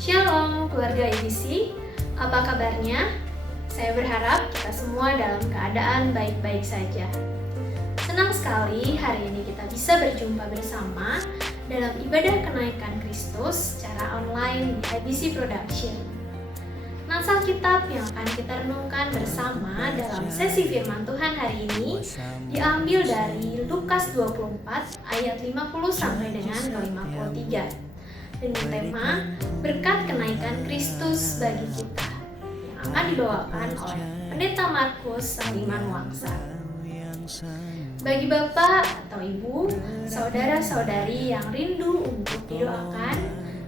Shalom keluarga IBC, apa kabarnya? Saya berharap kita semua dalam keadaan baik-baik saja. Senang sekali hari ini kita bisa berjumpa bersama dalam ibadah kenaikan Kristus secara online di IBC Production. Nats Alkitab yang akan kita renungkan bersama dalam sesi firman Tuhan hari ini diambil dari Lukas 24 ayat 50 sampai dengan 53 dengan tema berkat kenaikan Kristus bagi kita yang akan dibawakan oleh Pendeta Markus Saliman Wangsa. Bagi Bapak atau Ibu, saudara-saudari yang rindu untuk didoakan,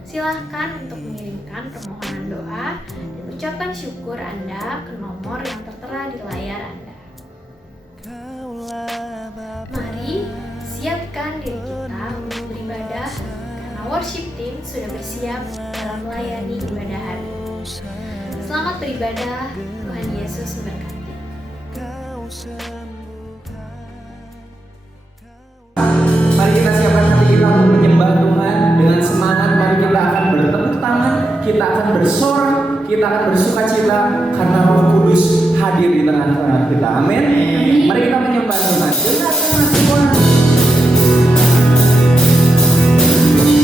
silahkan untuk mengirimkan permohonan doa dan ucapan syukur Anda ke nomor yang tertera di layar Anda. Mari siapkan diri kita untuk beribadah karena worship team sudah bersiap dalam melayani ibadah hari. Selamat beribadah, Tuhan Yesus memberkati. Mari kita siapkan hati kita untuk menyembah Tuhan dengan semangat. Mari kita akan bertepuk tangan, kita akan bersorak, kita akan bersukacita karena Roh Kudus hadir di tengah-tengah kita. Amin. Mari kita menyembah Tuhan. Dengarkan Tuhan. Thank you.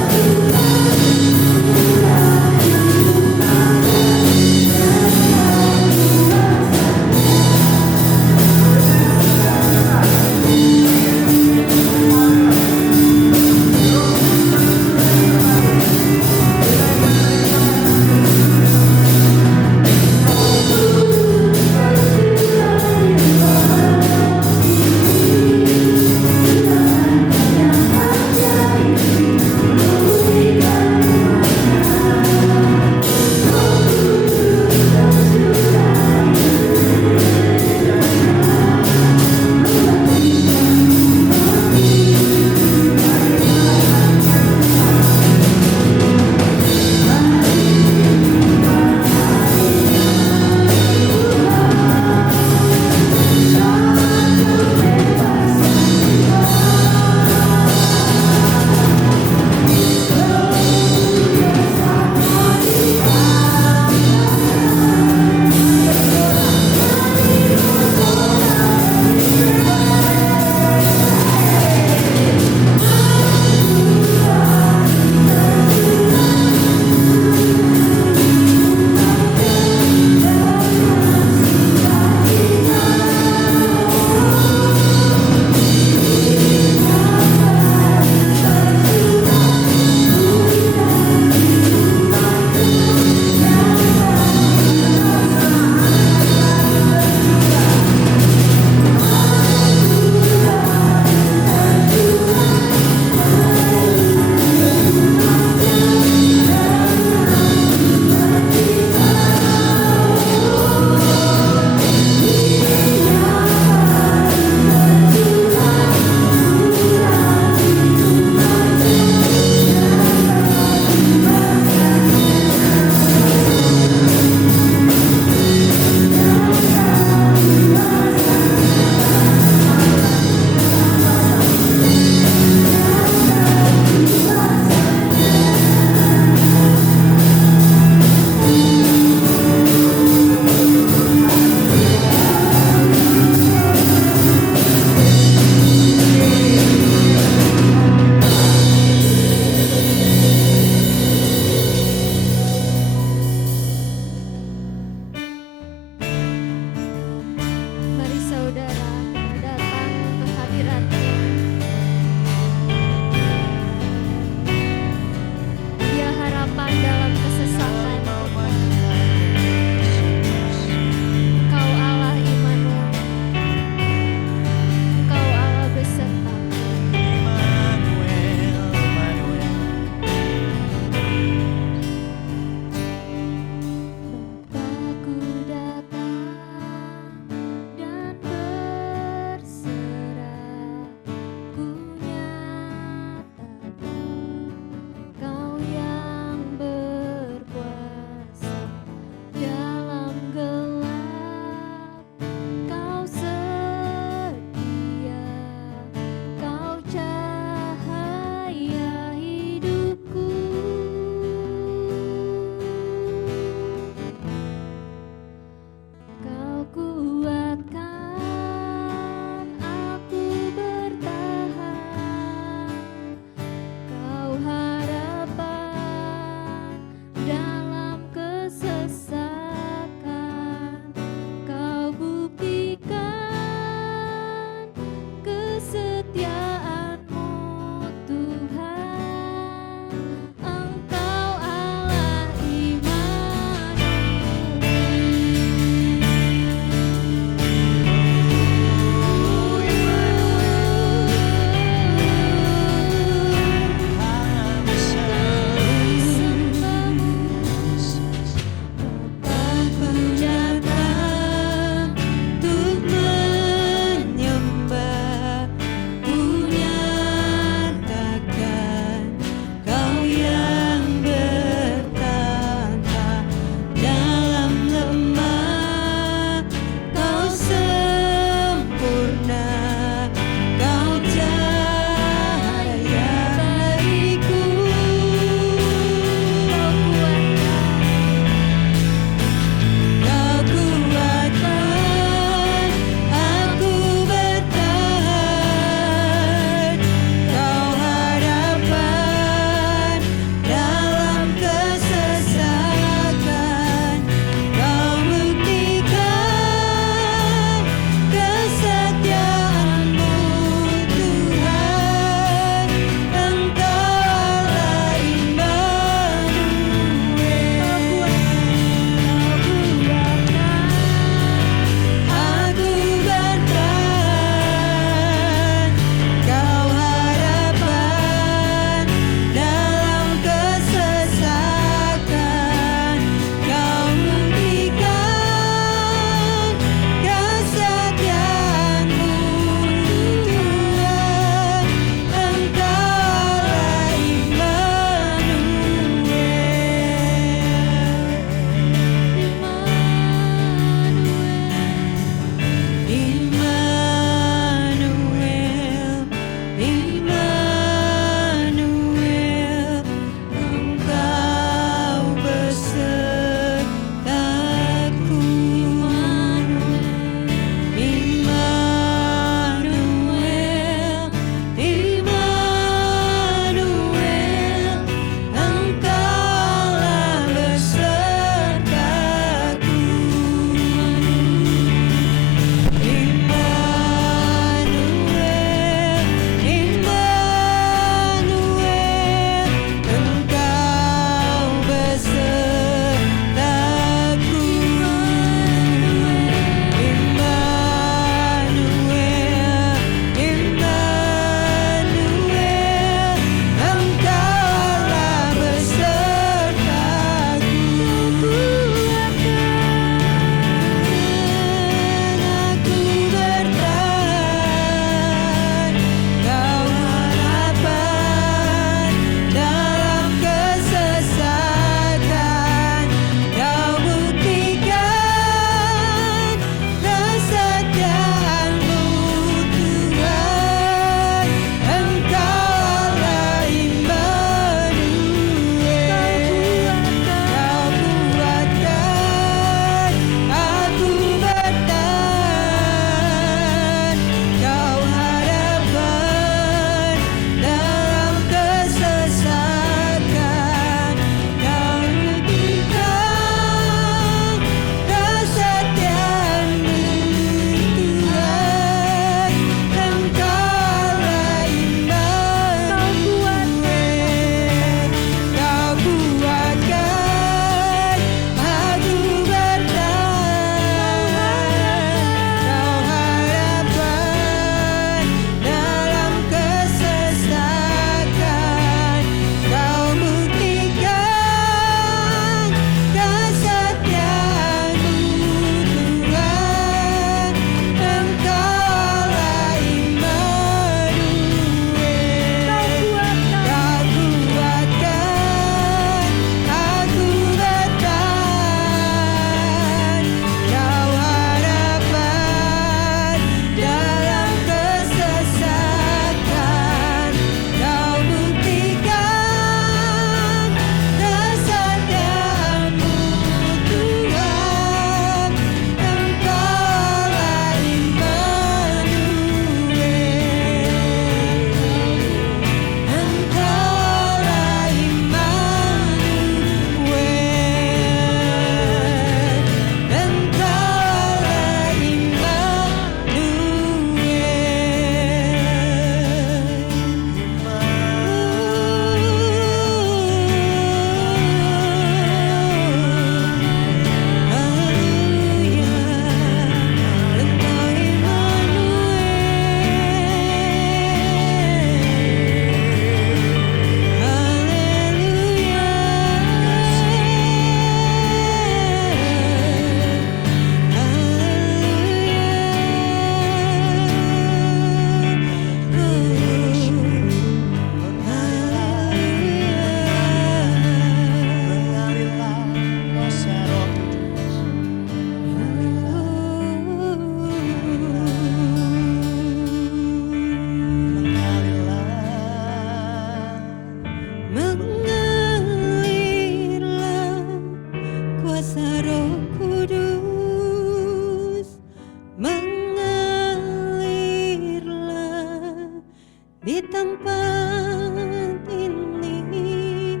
di tempat ini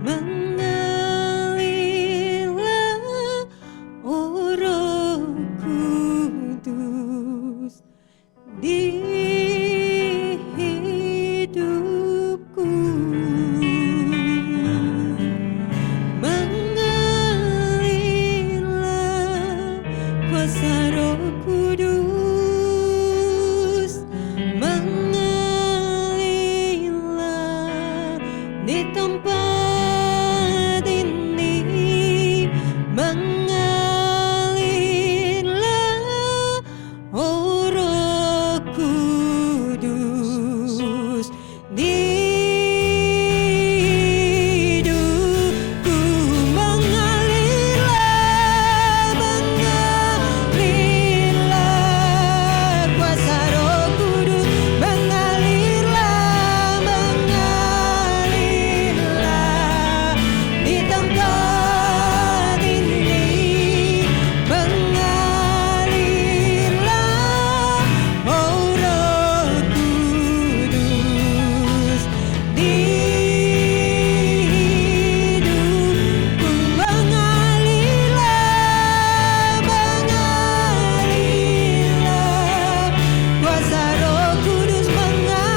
mengalirlah, oh Roh Kudus, di hidupku. Mengalirlah kuasa Roh Kudus, mengalirlah di tempat ini, mengalirlah, oh Roh Kudus, di hidupku. Mengalirlah, mengalirlah kuasa Roh Kudus, mengalirlah, mengalirlah di tempat ini, mengalirlah, oh Roh Kudus, di hidupku. Mengalirlah, mengalirlah kuasa Roh Kudus, mengalirlah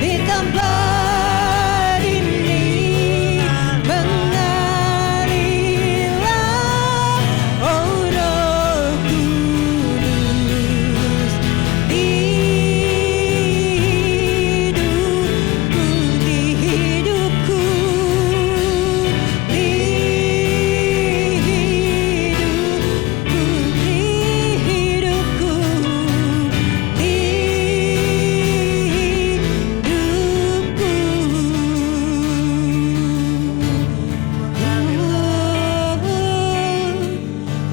di tempat ini, mengalirlah, oh Roh Kudus, di hidupku, di hidupku, di hidupku, di hidupku, di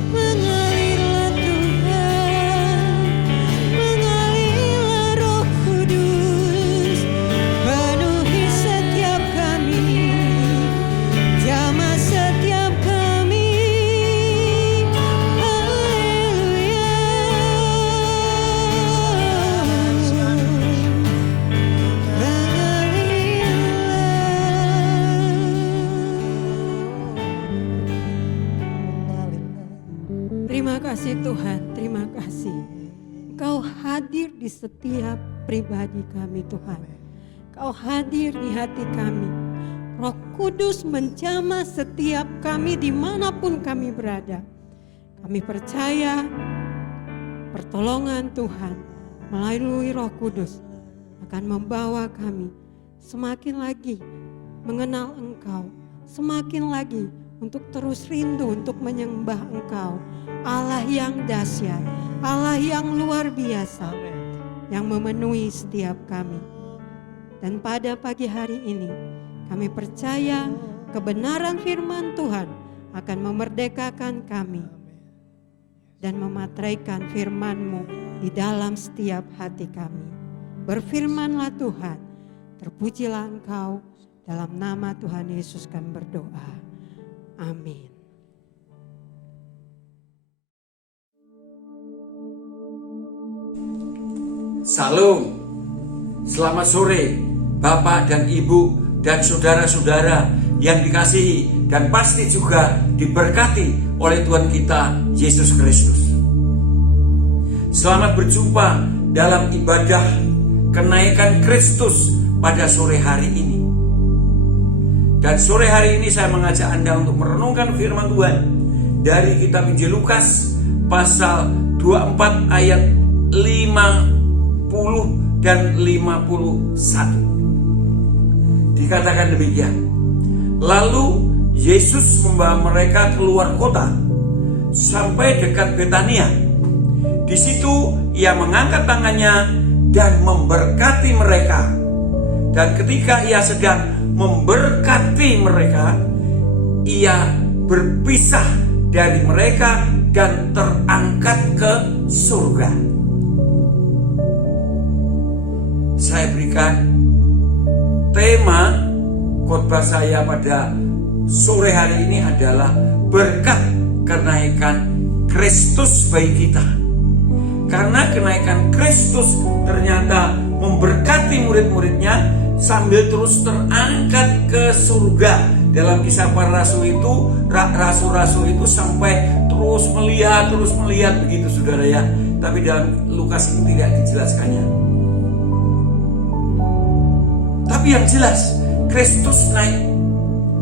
mengalirlah Tuhan, mengalirlah Roh Kudus, penuhi setiap kami, jamah setiap kami. Terima kasih Tuhan, terima kasih. Engkau hadir di setiap pribadi kami Tuhan. Engkau hadir di hati kami. Roh Kudus menjamah setiap kami dimanapun kami berada. Kami percaya pertolongan Tuhan melalui Roh Kudus akan membawa kami semakin lagi mengenal Engkau, semakin lagi untuk terus rindu untuk menyembah Engkau, Allah yang dahsyat, Allah yang luar biasa, yang memenuhi setiap kami. Dan pada pagi hari ini kami percaya kebenaran firman Tuhan akan memerdekakan kami dan memateraikan firman-Mu di dalam setiap hati kami. Berfirmanlah Tuhan, terpujilah Engkau, dalam nama Tuhan Yesus kami berdoa. Amin. Salam, selamat sore Bapak dan Ibu dan saudara-saudara yang dikasihi dan pasti juga diberkati oleh Tuhan kita Yesus Kristus. Selamat berjumpa dalam ibadah kenaikan Kristus pada sore hari ini. Dan sore hari ini saya mengajak Anda untuk merenungkan firman Tuhan dari kitab Injil Lukas pasal 24 ayat 50 dan 51. Dikatakan demikian. Lalu Yesus membawa mereka keluar kota sampai dekat Betania. Di situ ia mengangkat tangannya dan memberkati mereka. Dan ketika ia sedang memberkati mereka, ia berpisah dari mereka dan terangkat ke surga. Saya berikan tema khotbah saya pada sore hari ini adalah berkat kenaikan Kristus bagi kita. Karena kenaikan Kristus ternyata memberkati murid-muridnya sambil terus terangkat ke surga. Dalam Kisah Para Rasul itu, rasul-rasul itu sampai terus melihat begitu saudara ya. Tapi dalam Lukas ini tidak dijelaskannya. Tapi yang jelas, Kristus naik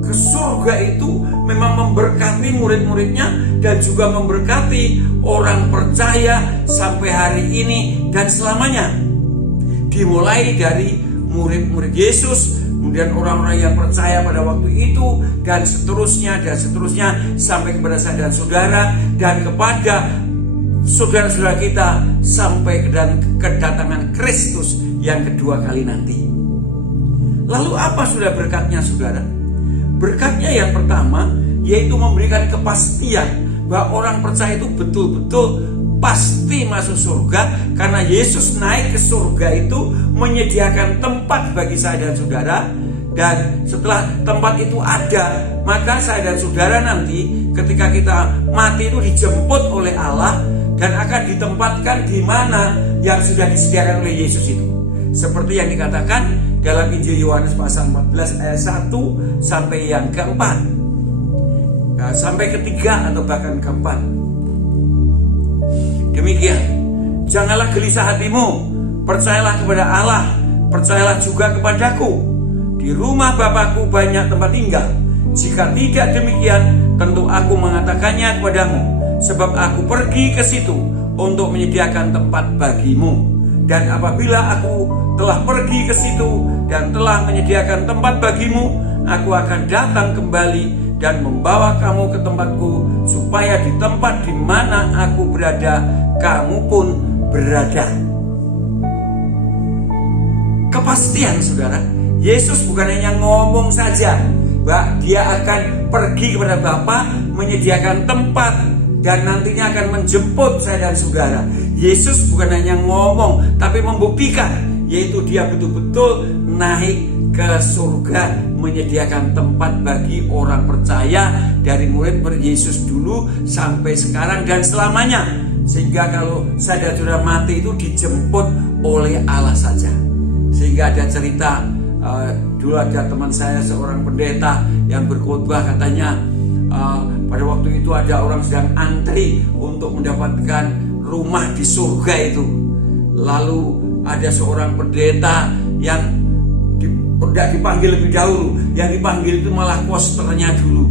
ke surga itu memang memberkati murid-muridnya dan juga memberkati orang percaya sampai hari ini dan selamanya. Dimulai dari murid-murid Yesus, kemudian orang-orang yang percaya pada waktu itu, dan seterusnya sampai kepada saya dan saudara, dan kepada saudara-saudara kita sampai kedatangan Kristus yang kedua kali nanti. Lalu apa sudah berkatnya saudara? Berkatnya yang pertama yaitu memberikan kepastian bahwa orang percaya itu betul-betul pasti masuk surga, karena Yesus naik ke surga itu menyediakan tempat bagi saya dan saudara. Dan setelah tempat itu ada, maka saya dan saudara nanti ketika kita mati itu dijemput oleh Allah dan akan ditempatkan di mana yang sudah disediakan oleh Yesus itu. Seperti yang dikatakan dalam Injil Yohanes pasal 14 ayat 1 sampai yang keempat, sampai ketiga atau bahkan keempat. Demikian, janganlah gelisah hatimu, percayalah kepada Allah, percayalah juga kepadaku. Di rumah Bapakku banyak tempat tinggal. Jika tidak demikian, tentu aku mengatakannya kepadamu, sebab aku pergi ke situ untuk menyediakan tempat bagimu. Dan apabila aku telah pergi ke situ dan telah menyediakan tempat bagimu, aku akan datang kembali dan membawa kamu ke tempatku, supaya di tempat di mana aku berada, kamu pun berada. Kepastian saudara, Yesus bukan hanya ngomong saja bahwa dia akan pergi kepada Bapa, menyediakan tempat, dan nantinya akan menjemput saya dan saudara. Yesus bukan hanya ngomong, tapi membuktikan, yaitu dia betul-betul naik ke surga, menyediakan tempat bagi orang percaya dari murid-murid Yesus dulu sampai sekarang dan selamanya. Sehingga kalau saya dan saudara mati itu dijemput oleh Allah saja. Sehingga ada cerita, dulu ada teman saya seorang pendeta yang berkhotbah, katanya pada waktu itu ada orang sedang antri untuk mendapatkan rumah di surga itu. Lalu ada seorang pendeta yang tidak dipanggil lebih dahulu, yang dipanggil itu malah kosternya dulu.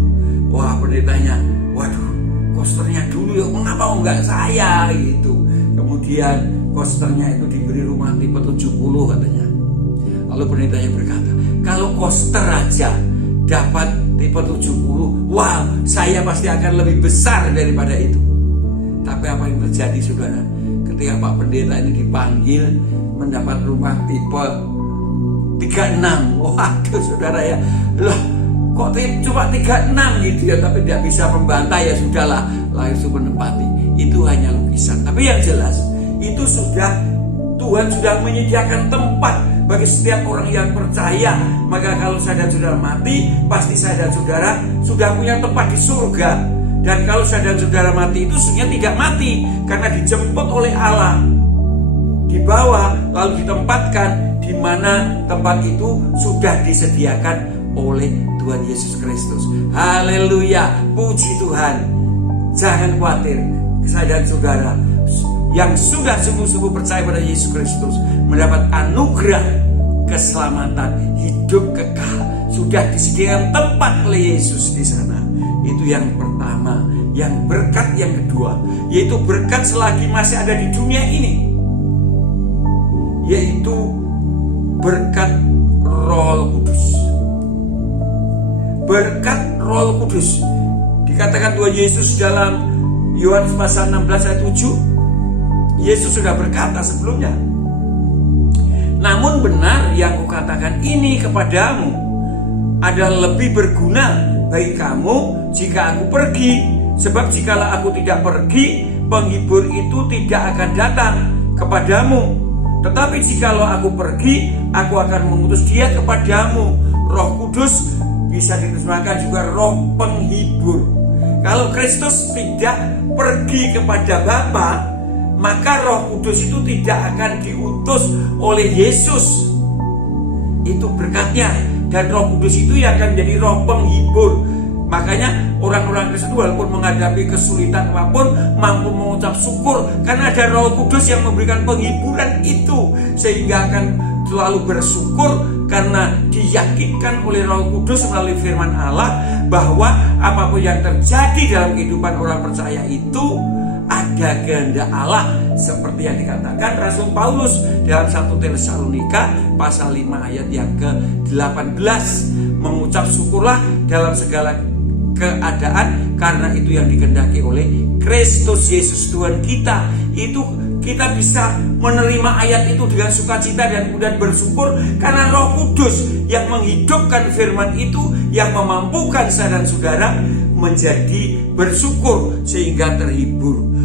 Wah, pendetanya, waduh, kosternya dulu ya, mengapa enggak saya gitu. Kemudian kosternya itu diberi rumah tipe 70 katanya. Lalu pendetanya berkata, kalau koster aja dapat tipe 70, wow, saya pasti akan lebih besar daripada itu. Tapi apa yang terjadi saudara? Ketika Pak Pendeta ini dipanggil mendapat rumah tipe 36, waduh saudara ya, loh kok cuma 36 gitu ya, tapi tidak bisa membantah, ya sudahlah, langsung menempati. Itu hanya lukisan. Tapi yang jelas itu sudah Tuhan sudah menyediakan tempat bagi setiap orang yang percaya. Maka kalau saya dan saudara mati, pasti saya dan saudara sudah punya tempat di surga. Dan kalau saya dan saudara mati itu sebenarnya tidak mati, karena dijemput oleh Allah, dibawa lalu ditempatkan di mana tempat itu sudah disediakan oleh Tuhan Yesus Kristus. Haleluya, puji Tuhan. Jangan khawatir, saya dan saudara yang sudah sungguh-sungguh percaya pada Yesus Kristus mendapat anugerah keselamatan, hidup kekal, sudah disediakan tempat oleh Yesus di sana. Itu yang pertama. Yang berkat yang kedua, yaitu berkat selagi masih ada di dunia ini, yaitu berkat Roh Kudus. Berkat Roh Kudus dikatakan Tuhan Yesus dalam Yohanes pasal 16 ayat 7. Yesus sudah berkata sebelumnya, namun benar yang kukatakan ini kepadamu adalah lebih berguna bagi kamu jika aku pergi. Sebab jikalau aku tidak pergi, penghibur itu tidak akan datang kepadamu. Tetapi jikalau aku pergi, aku akan mengutus dia kepadamu. Roh Kudus bisa diterjemahkan juga roh penghibur. Kalau Kristus tidak pergi kepada Bapa, maka Roh Kudus itu tidak akan diutus oleh Yesus. Itu berkatnya. Dan Roh Kudus itu yang akan menjadi roh penghibur. Makanya orang-orang Kristen walaupun menghadapi kesulitan apapun mampu mengucap syukur karena ada Roh Kudus yang memberikan penghiburan itu, sehingga akan selalu bersyukur karena diyakinkan oleh Roh Kudus melalui firman Allah bahwa apapun yang terjadi dalam kehidupan orang percaya itu ada kehendak Allah, seperti yang dikatakan Rasul Paulus dalam 1 Tesalonika pasal 5 ayat yang ke-18, mengucap syukurlah dalam segala keadaan karena itu yang dikehendaki oleh Kristus Yesus Tuhan kita. Itu kita bisa menerima ayat itu dengan sukacita dan kemudian bersyukur karena Roh Kudus yang menghidupkan firman itu yang memampukan saya dan saudara menjadi bersyukur sehingga terhibur.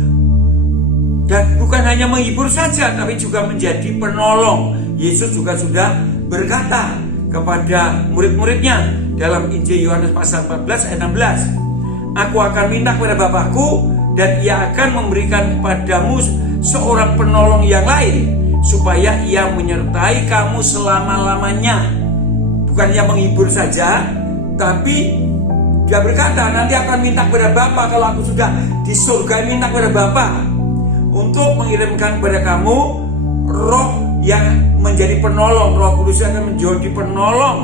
Dan bukan hanya menghibur saja, tapi juga menjadi penolong. Yesus juga sudah berkata kepada murid-muridnya dalam Injil Yohanes pasal 14 ayat 16, Aku akan minta kepada Bapakku dan Ia akan memberikan kepadamu seorang penolong yang lain, supaya Ia menyertai kamu selama-lamanya. Bukannya menghibur saja, tapi Dia berkata, nanti akan minta kepada Bapa kalau aku sudah di surga, minta kepada Bapa untuk mengirimkan kepada kamu roh yang menjadi penolong. Roh Kudus akan menjadi penolong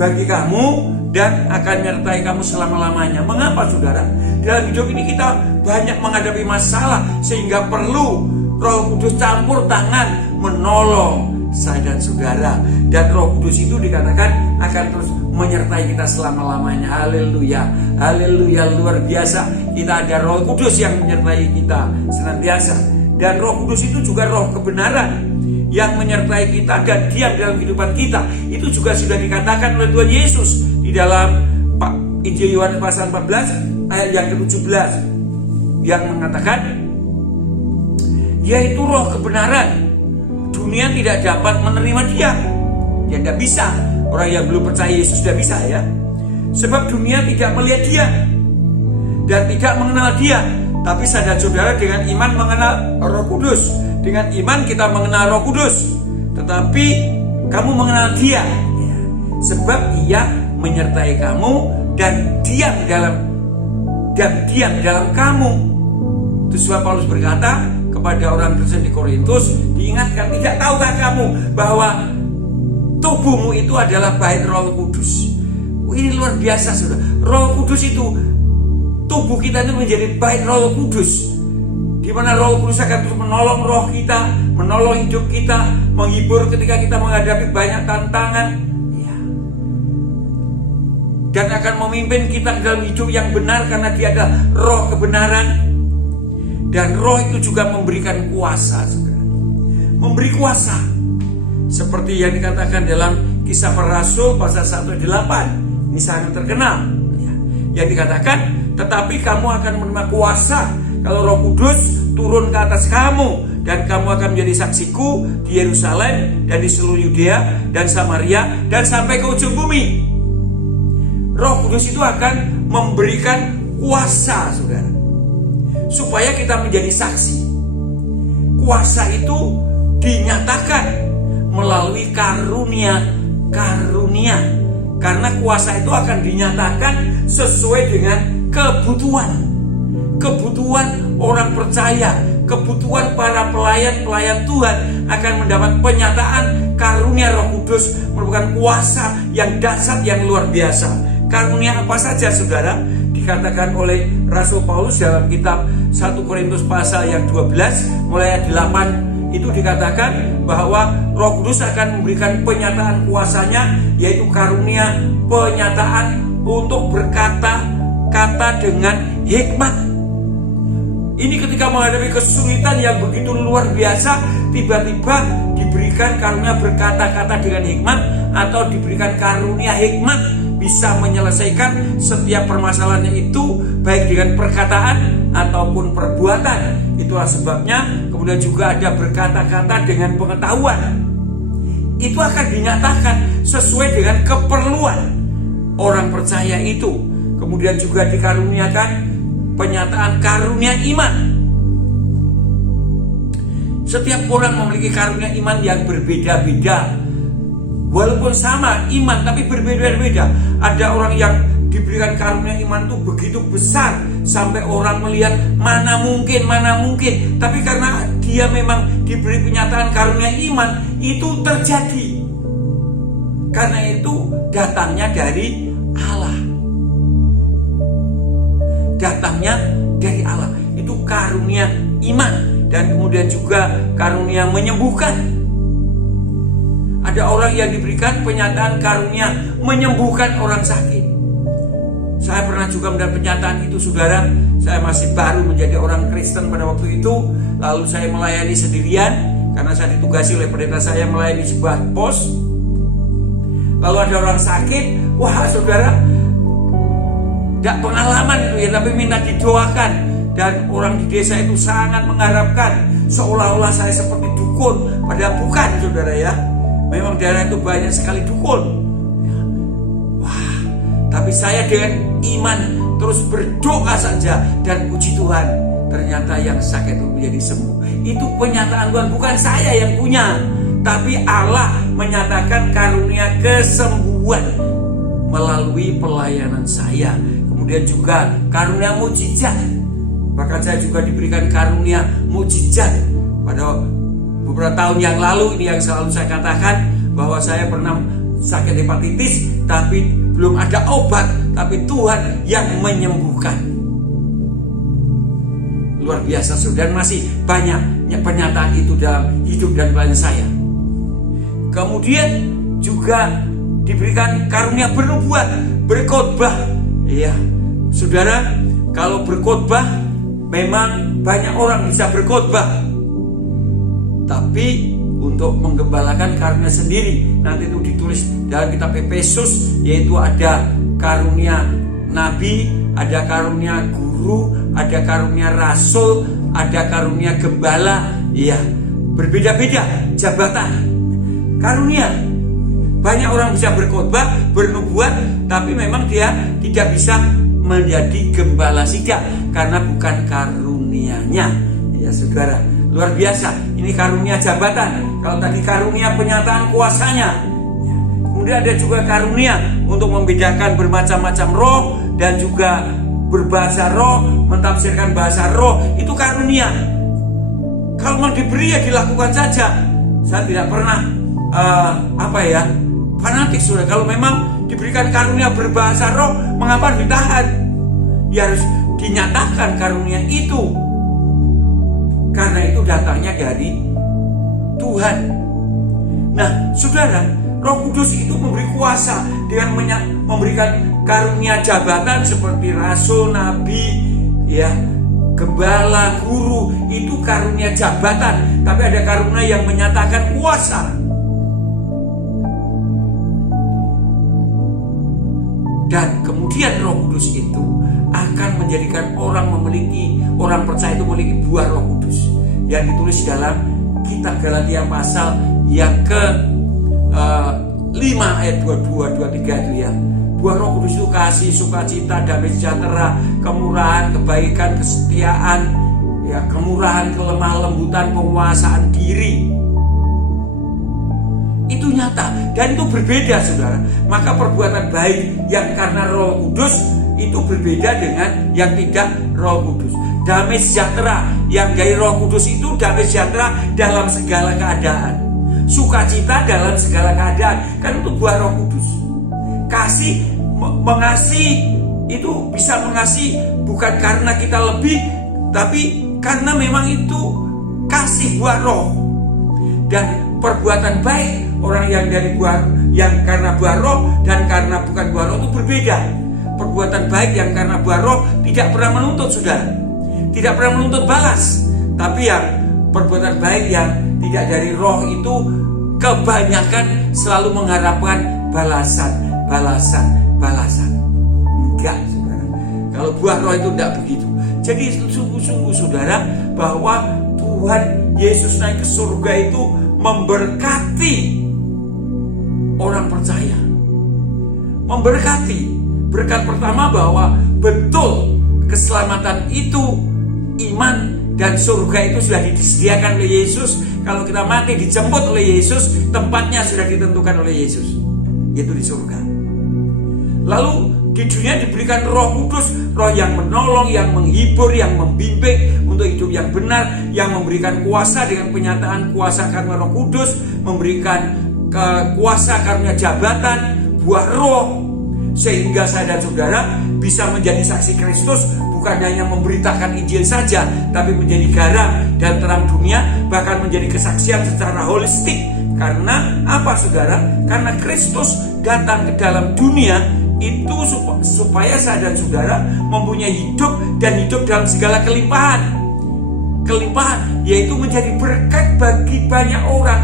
bagi kamu dan akan menyertai kamu selama-lamanya. Mengapa saudara? Dalam hidup ini kita banyak menghadapi masalah sehingga perlu Roh Kudus campur tangan menolong saya dan saudara. Dan Roh Kudus itu dikatakan akan terus menyertai kita selama-lamanya. Haleluya, haleluya, luar biasa. Kita ada Roh Kudus yang menyertai kita senantiasa. Dan Roh Kudus itu juga roh kebenaran yang menyertai kita dan diam dalam kehidupan kita. Itu juga sudah dikatakan oleh Tuhan Yesus di dalam Injil Yohanes pasal 14 ayat yang ke-17 yang mengatakan, yaitu roh kebenaran. Dunia tidak dapat menerima dia. Dia tidak bisa. Orang yang belum percaya Yesus tidak bisa ya. Sebab dunia tidak melihat dia dan tidak mengenal dia. Tapi saudara-saudara dengan iman mengenal Roh Kudus. Dengan iman kita mengenal Roh Kudus. Tetapi kamu mengenal dia ya. Sebab ia menyertai kamu dan diam dalam kamu. Itu sebab Paulus berkata kepada orang Kristen di Korintus, diingatkan, tidak tahukah kamu bahwa tubuhmu itu adalah bait Roh Kudus. Ini luar biasa saudara. Roh Kudus itu, tubuh kita itu menjadi bait Roh Kudus, di mana Roh Kudus akan terus menolong roh kita, menolong hidup kita, menghibur ketika kita menghadapi banyak tantangan ya. Dan akan memimpin kita dalam hidup yang benar karena Dia adalah roh kebenaran. Dan roh itu juga memberikan kuasa saudara. Memberi kuasa seperti yang dikatakan dalam Kisah Para Rasul pasal 1:8. Ini sangat terkenal ya. Yang dikatakan, tetapi kamu akan menerima kuasa kalau Roh Kudus turun ke atas kamu, dan kamu akan menjadi saksiku di Yerusalem dan di seluruh Yudea dan Samaria dan sampai ke ujung bumi. Roh Kudus itu akan memberikan kuasa saudara, supaya kita menjadi saksi. Kuasa itu dinyatakan melalui karunia. Karena kuasa itu akan dinyatakan sesuai dengan kebutuhan orang percaya, kebutuhan para pelayan Tuhan akan mendapat penyataan karunia Roh Kudus, merupakan kuasa yang dahsyat, yang luar biasa. Karunia apa saja saudara? Dikatakan oleh Rasul Paulus dalam kitab 1 Korintus pasal yang 12 mulai ayat 8, itu dikatakan bahwa Roh Kudus akan memberikan penyataan kuasanya, yaitu karunia penyataan untuk berkata-kata dengan hikmat. Ini ketika menghadapi kesulitan yang begitu luar biasa, tiba-tiba diberikan karunia berkata-kata dengan hikmat, atau diberikan karunia hikmat bisa menyelesaikan setiap permasalahannya itu, baik dengan perkataan ataupun perbuatan. Itulah sebabnya kemudian juga ada berkata-kata dengan pengetahuan. Itu akan dinyatakan sesuai dengan keperluan orang percaya itu. Kemudian juga dikaruniakan penyataan karunia iman. Setiap orang memiliki karunia iman yang berbeda-beda. Walaupun sama iman tapi berbeda-beda. Ada orang yang diberikan karunia iman itu begitu besar sampai orang melihat mana mungkin. Tapi karena dia memang diberi penyataan karunia iman, itu terjadi. Karena itu datangnya dari Allah. Datangnya dari Allah. Itu karunia iman. Dan kemudian juga karunia menyembuhkan. Ada orang yang diberikan penyataan karunia menyembuhkan orang sakit. Saya pernah juga mendapat penyataan itu, saudara. Saya masih baru menjadi orang Kristen pada waktu itu. Lalu saya melayani sendirian karena saya ditugasi oleh pendeta saya melayani sebuah pos. Lalu ada orang sakit. Wah, saudara, tidak pengalaman itu ya, tapi minta didoakan. Dan orang di desa itu sangat mengharapkan, seolah-olah saya seperti dukun. Padahal bukan, saudara ya. Memang daerah itu banyak sekali dukun. Wah, tapi saya dengan iman terus berdoa saja dan puji Tuhan, ternyata yang sakit itu menjadi sembuh. Itu penyataan Tuhan, bukan saya yang punya, tapi Allah menyatakan karunia kesembuhan melalui pelayanan saya. Kemudian juga karunia mujizat. Bahkan saya juga diberikan karunia mujizat pada beberapa tahun yang lalu. Ini yang selalu saya katakan, bahwa saya pernah sakit hepatitis tapi belum ada obat, tapi Tuhan yang menyembuhkan. Luar biasa, saudara. Masih banyak pernyataan itu dalam hidup dan pelayanan saya. Kemudian juga diberikan karunia bernubuat, berkhotbah. Iya, saudara, kalau berkhotbah memang banyak orang bisa berkhotbah. Tapi untuk menggembalakan karunia sendiri, nanti itu ditulis dalam kitab Efesus, yaitu ada karunia nabi, ada karunia guru, ada karunia rasul, ada karunia gembala. Iya, berbeda-beda jabatan karunia. Banyak orang bisa berkhotbah, bernubuat, tapi memang dia tidak bisa menjadi gembala sidak karena bukan karunianya. Ya, saudara, luar biasa. Ini karunia jabatan. Kalau tadi karunia penyataan kuasanya. Kemudian ada juga karunia untuk membedakan bermacam-macam roh dan juga berbahasa roh, mentafsirkan bahasa roh. Itu karunia. Kalau memang diberi ya dilakukan saja. Saya tidak pernah fanatik, sudah. Kalau memang diberikan karunia berbahasa roh, mengapa ditahan? Ya harus dinyatakan karunia itu. Karena itu datangnya dari Tuhan. Nah, saudara, Roh Kudus itu memberi kuasa dengan memberikan karunia jabatan seperti rasul, nabi, ya, gembala, guru. Itu karunia jabatan. Tapi ada karunia yang menyatakan kuasa. Dan kemudian Roh Kudus itu akan menjadikan orang percaya itu memiliki buah Roh Kudus yang ditulis dalam kitab Galatia pasal yang ke 5 ayat 22-23 itu ya. Buah Roh Kudus itu kasih, sukacita, damai sejahtera, kemurahan, kebaikan, kesetiaan, ya, kemurahan, kelemah lembutan, penguasaan diri. Itu nyata dan itu berbeda, saudara. Maka perbuatan baik yang karena Roh Kudus itu berbeda dengan yang tidak Roh Kudus. Damai sejahtera yang dari Roh Kudus itu damai sejahtera dalam segala keadaan, sukacita dalam segala keadaan, kan itu buah Roh Kudus. Kasih, mengasihi, itu bisa mengasihi bukan karena kita lebih, tapi karena memang itu kasih buah Roh. Dan perbuatan baik orang yang dari buah, yang karena buah Roh dan karena bukan buah Roh itu berbeda. Perbuatan baik yang karena buah Roh tidak pernah menuntut, saudara, tidak pernah menuntut balas. Tapi yang perbuatan baik yang tidak dari Roh itu kebanyakan selalu mengharapkan balasan. Enggak, saudara. Kalau buah Roh itu tidak begitu. Jadi sungguh-sungguh, saudara, bahwa Tuhan Yesus naik ke surga itu memberkati orang percaya. Memberkati. Berkat pertama bahwa betul keselamatan itu iman Dan surga itu sudah disediakan oleh Yesus. Kalau kita mati dijemput oleh Yesus, tempatnya sudah ditentukan oleh Yesus, yaitu di surga. Lalu di dunia diberikan Roh Kudus, Roh yang menolong, yang menghibur, yang membimbing untuk hidup yang benar, yang memberikan kuasa dengan penyataan kuasa karunia Roh Kudus, memberikan kuasa karunia jabatan, buah roh, sehingga saya dan saudara bisa menjadi saksi Kristus, bukan hanya memberitakan Injil saja, tapi menjadi garam dan terang dunia, bahkan menjadi kesaksian secara holistik. Karena apa saudara? Karena Kristus datang ke dalam dunia itu supaya saya dan saudara mempunyai hidup, dan hidup dalam segala kelimpahan. Kelimpahan yaitu menjadi berkat bagi banyak orang.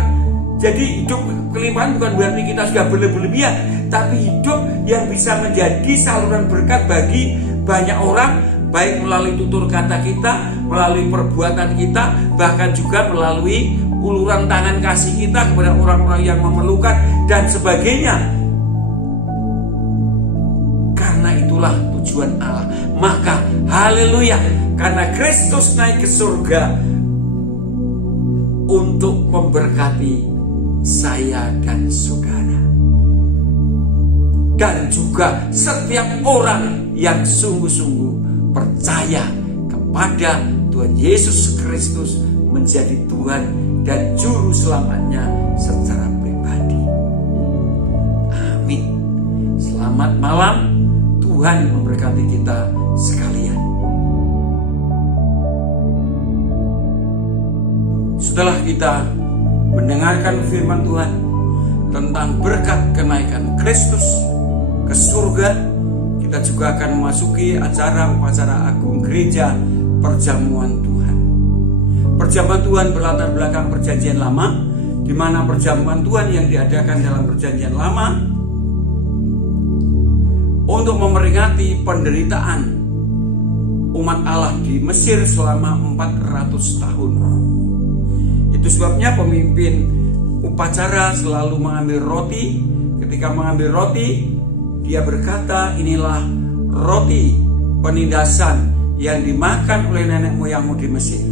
Jadi hidup kelimpahan bukan berarti kita sudah berlebihan, tapi hidup yang bisa menjadi saluran berkat bagi banyak orang, baik melalui tutur kata kita, melalui perbuatan kita, bahkan juga melalui uluran tangan kasih kita kepada orang-orang yang memerlukan dan sebagainya. Karena itulah tujuan Allah. Maka haleluya, karena Kristus naik ke surga untuk memberkati saya dan saudara, dan juga setiap orang yang sungguh-sungguh percaya kepada Tuhan Yesus Kristus menjadi Tuhan dan Juru Selamatnya secara pribadi. Amin. Selamat malam, Tuhan memberkati kita sekalian. Setelah kita mendengarkan firman Tuhan tentang berkat kenaikan Kristus ke surga, kita juga akan memasuki upacara agung gereja perjamuan Tuhan. Perjamuan Tuhan berlatar belakang perjanjian lama, di mana perjamuan Tuhan yang diadakan dalam perjanjian lama untuk memperingati penderitaan umat Allah di Mesir selama 400 tahun. Itu sebabnya pemimpin upacara selalu mengambil roti. Ketika mengambil roti, dia berkata, inilah roti penindasan yang dimakan oleh nenek moyangmu di Mesir.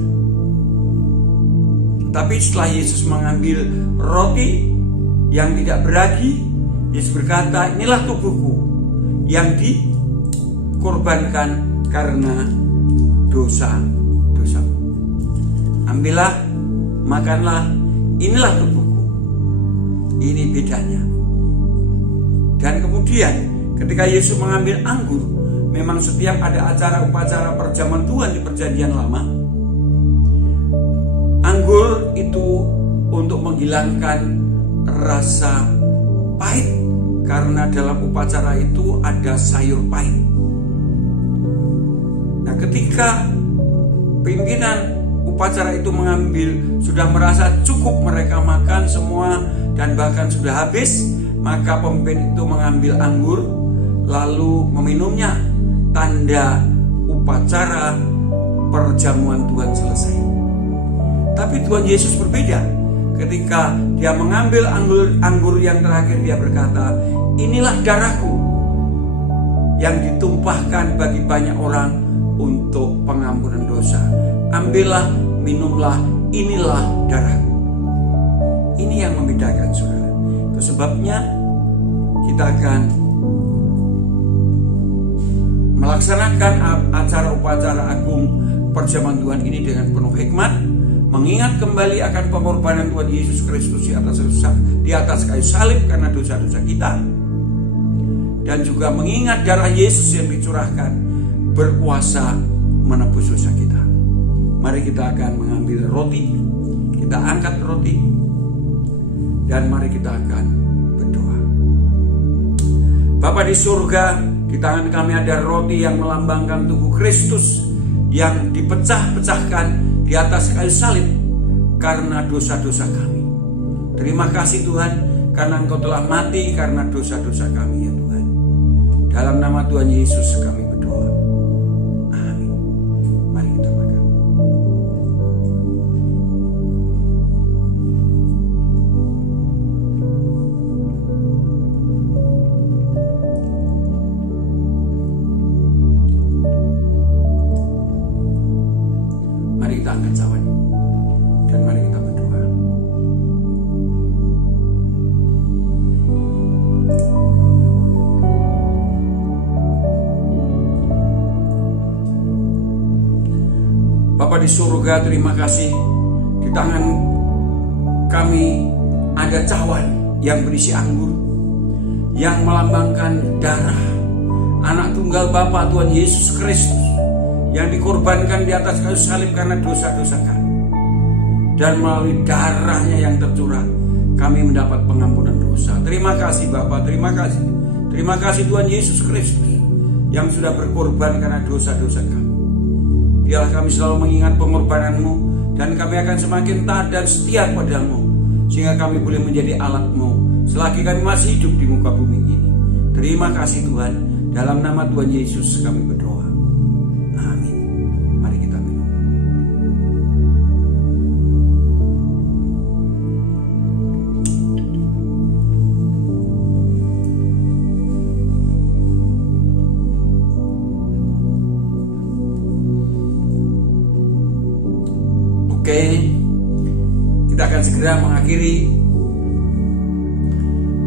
Tapi setelah Yesus mengambil roti yang tidak beragi, Yesus berkata, inilah tubuhku yang dikorbankan karena dosa-dosa. Ambillah, makanlah, inilah tubuhku. Ini bedanya. Dan kemudian ketika Yesus mengambil anggur, memang setiap ada acara upacara perjamuan Tuhan di perjanjian lama, anggur itu untuk menghilangkan rasa pahit, karena dalam upacara itu ada sayur pahit. Nah, ketika pimpinan upacara itu mengambil, sudah merasa cukup mereka makan semua dan bahkan sudah habis, maka pemimpin itu mengambil anggur lalu meminumnya, tanda upacara perjamuan Tuhan selesai. Tapi Tuhan Yesus berbeda. Ketika dia mengambil anggur yang terakhir, dia berkata, inilah darahku yang ditumpahkan bagi banyak orang untuk pengampunan dosa. Ambillah, minumlah, inilah darahku. Ini yang membedakan saudara. Itu sebabnya kita akan melaksanakan acara upacara agung perjamuan Tuhan ini dengan penuh hikmat, mengingat kembali akan pengorbanan Tuhan Yesus Kristus di atas kayu salib karena dosa-dosa kita, dan juga mengingat darah Yesus yang dicurahkan berkuasa menebus dosa kita. Mari kita akan mengambil roti, kita angkat roti, dan mari kita akan berdoa. Bapa di surga, di tangan kami ada roti yang melambangkan tubuh Kristus yang dipecah-pecahkan di atas kayu salib karena dosa-dosa kami. Terima kasih Tuhan, karena Engkau telah mati karena dosa-dosa kami ya Tuhan. Dalam nama Tuhan Yesus kami berdoa. Amin. Mari kita makan. Mari kita di surga, terima kasih. Di tangan kami ada cawan yang berisi anggur, yang melambangkan darah anak tunggal Bapa Tuhan Yesus Kristus, yang dikorbankan di atas kayu salib karena dosa-dosa kami. Dan melalui darahnya yang tercurah, kami mendapat pengampunan dosa. Terima kasih Bapa, terima kasih. Terima kasih Tuhan Yesus Kristus yang sudah berkorban karena dosa-dosa kami. Biarlah kami selalu mengingat pengorbanan-Mu, dan kami akan semakin taat dan setia padamu, sehingga kami boleh menjadi alat-Mu selagi kami masih hidup di muka bumi ini. Terima kasih Tuhan. Dalam nama Tuhan Yesus kami berdoa. Amin. Mari kita minum. Oke, kita akan segera mengakhiri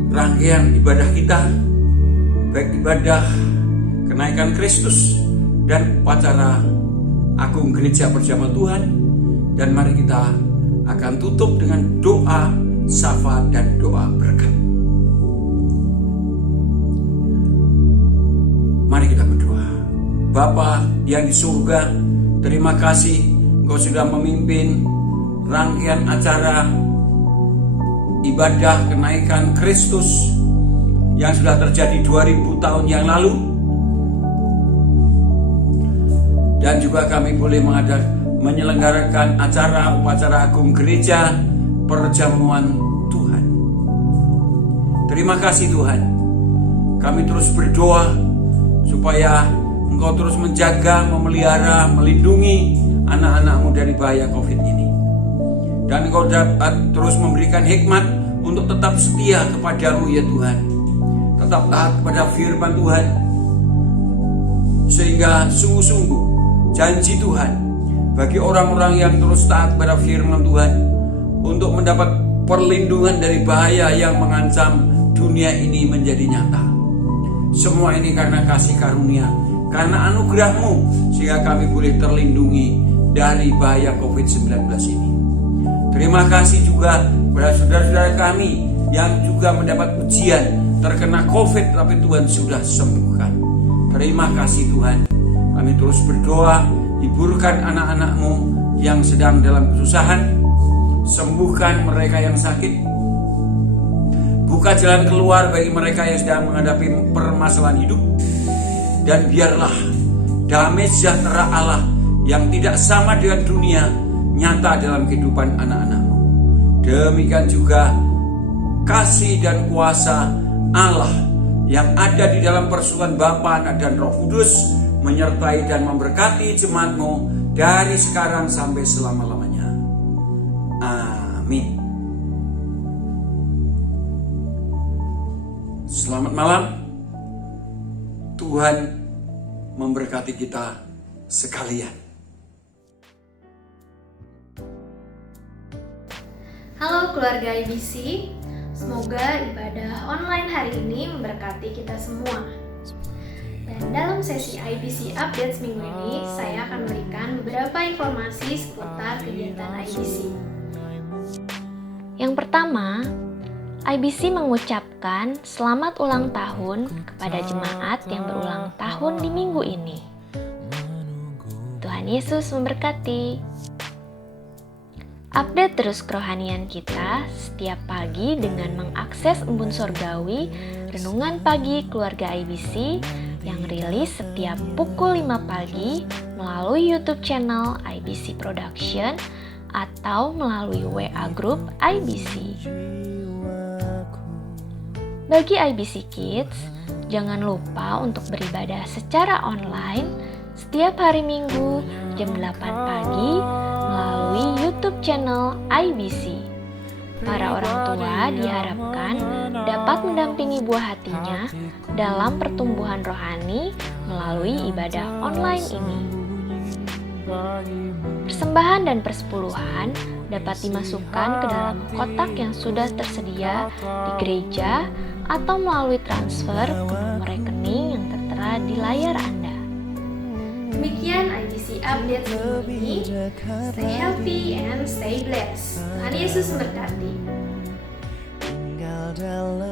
rangkaian ibadah kita, baik ibadah kenaikan Kristus dan upacara Agung Gereja Bersama Tuhan. Dan mari kita akan tutup dengan doa syafaat dan doa berkat. Mari kita berdoa. Bapa yang di surga, terima kasih Engkau sudah memimpin rangkaian acara ibadah kenaikan Kristus yang sudah terjadi 2000 tahun yang lalu. Dan juga kami boleh menyelenggarakan acara upacara Agung Gereja Perjamuan Tuhan. Terima kasih Tuhan. Kami terus berdoa supaya Engkau terus menjaga, memelihara, melindungi anak-anak-Mu dari bahaya COVID ini. Dan Engkau dapat terus memberikan hikmat untuk tetap setia kepada-Mu ya Tuhan. Tetap taat kepada firman Tuhan, sehingga sungguh-sungguh janji Tuhan bagi orang-orang yang terus taat pada firman Tuhan untuk mendapat perlindungan dari bahaya yang mengancam dunia ini menjadi nyata. Semua ini karena kasih karunia, karena anugerah-Mu, sehingga kami boleh terlindungi dari bahaya COVID-19 ini. Terima kasih juga kepada saudara-saudara kami yang juga mendapat ujian terkena COVID, tapi Tuhan sudah sembuhkan. Terima kasih Tuhan. Kami terus berdoa, hiburkan anak-anak-Mu yang sedang dalam kesusahan, sembuhkan mereka yang sakit, buka jalan keluar bagi mereka yang sedang menghadapi permasalahan hidup, dan biarlah damai sejahtera Allah yang tidak sama dengan dunia nyata dalam kehidupan anak-anak-Mu. Demikian juga kasih dan kuasa Allah yang ada di dalam persekutuan Bapa, Anak dan Roh Kudus menyertai dan memberkati jemaat-Mu dari sekarang sampai selama-lamanya. Amin. Selamat malam. Tuhan memberkati kita sekalian. Halo keluarga IBC, semoga ibadah online hari ini memberkati kita semua. Dan dalam sesi IBC Update minggu ini, saya akan memberikan beberapa informasi seputar kegiatan IBC. Yang pertama, IBC mengucapkan selamat ulang tahun kepada jemaat yang berulang tahun di minggu ini. Tuhan Yesus memberkati. Update terus kerohanian kita setiap pagi dengan mengakses embun sorgawi Renungan Pagi Keluarga IBC yang rilis setiap pukul 5 pagi melalui YouTube channel IBC Production atau melalui WA Group IBC. Bagi IBC Kids, jangan lupa untuk beribadah secara online setiap hari Minggu jam 8 pagi melalui YouTube channel IBC. Para orang tua diharapkan dapat mendampingi buah hatinya dalam pertumbuhan rohani melalui ibadah online ini. Persembahan dan persepuluhan dapat dimasukkan ke dalam kotak yang sudah tersedia di gereja atau melalui transfer ke nomor rekening yang tertera di layar Anda. Demikian IBC Update minggu ini. Stay healthy and stay blessed. Tuhan Yesus memberkati. tinggal dalam